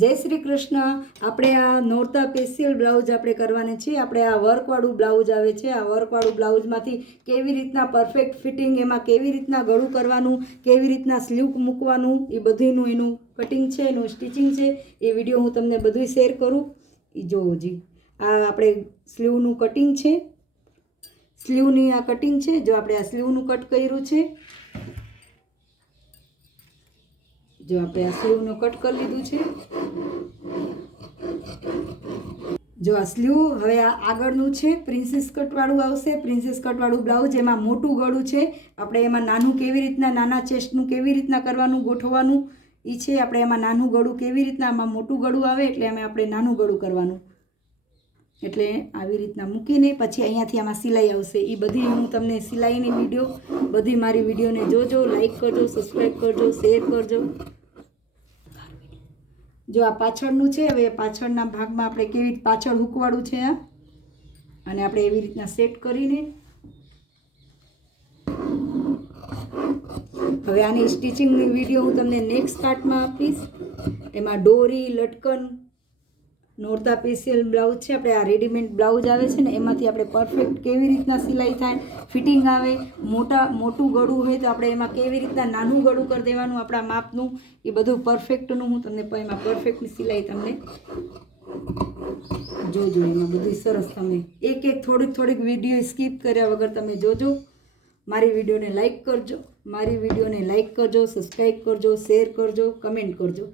જય શ્રી કૃષ્ણ। આપણે આ નોરતા સ્પેશિયલ બ્લાઉઝ આપણે કરવાને છે। આપણે આ વર્કવાળું બ્લાઉઝ આવે છે। આ વર્કવાળું બ્લાઉઝમાંથી કેવી રીતના પરફેક્ટ ફિટિંગ, એમાં કેવી રીતના ગળું કરવાનું, કેવી રીતના સ્લીવ મૂકવાનું, એ બધુંનું એનું કટિંગ છે, એનું સ્ટિચિંગ છે। એ વિડીયો હું તમને બધું શેર કરું, એ જોવો જી। આ આપણે સ્લીવનું કટિંગ છે, સ્લીવની આ કટિંગ છે। જો આપણે આ સ્લીવનું કટ કર્યું છે, જો આપણે આ સ્લીવનું કટ કરી લીધું છે। જો આ સ્લીવ હવે આ આગળનું છે, પ્રિન્સેસ કટવાળું આવશે। પ્રિન્સેસ કટવાળું બ્લાઉઝ, એમાં મોટું ગળું છે। આપણે એમાં નાનું કેવી રીતના, નાના ચેસ્ટનું કેવી રીતના કરવાનું, ગોઠવવાનું એ છે। આપણે એમાં નાનું ગળું કેવી રીતના, આમાં મોટું ગળું આવે એટલે આપણે નાનું ગળું કરવાનું। એટલે આવી રીતના મૂકીને પછી અહીંયાથી આમાં સિલાઈ આવશે। એ બધી હું તમને સિલાઈની વિડીયો, બધી મારી વિડીયોને જોજો, લાઈક કરજો, સબસ્ક્રાઈબ કરજો, શેર કરજો। જો આ પાછળનું છે, હવે પાછળના ભાગમાં આપણે કેવી પાછળ હૂકવાળું છે આ, અને આપણે એવી રીતના સેટ કરીને હવે આની સ્ટિચિંગની વિડીયો હું તમને નેક્સ્ટ પાર્ટમાં આપીશ। એમાં દોરી, લટકન, નોરતા સ્પેશિયલ બ્લાઉઝ છે। આપણે આ રેડીમેડ બ્લાઉઝ આવે છે ને, એમાંથી આપણે પરફેક્ટ કેવી રીતના સિલાઈ થાય, ફિટિંગ આવે, મોટું ગળું હોય તો આપણે એમાં કેવી રીતના નાનું ગળું કરી દેવાનું આપણા માપનું, એ બધું પરફેક્ટનું હું તમને એમાં પરફેક્ટની સિલાઈ તમને જોજો। એમાં બધું સરસ, તમે એક થોડીક વિડીયો સ્કીપ કર્યા વગર તમે જોજો। મારી વિડીયોને લાઈક કરજો, સબસ્ક્રાઈબ કરજો, શેર કરજો, કમેન્ટ કરજો।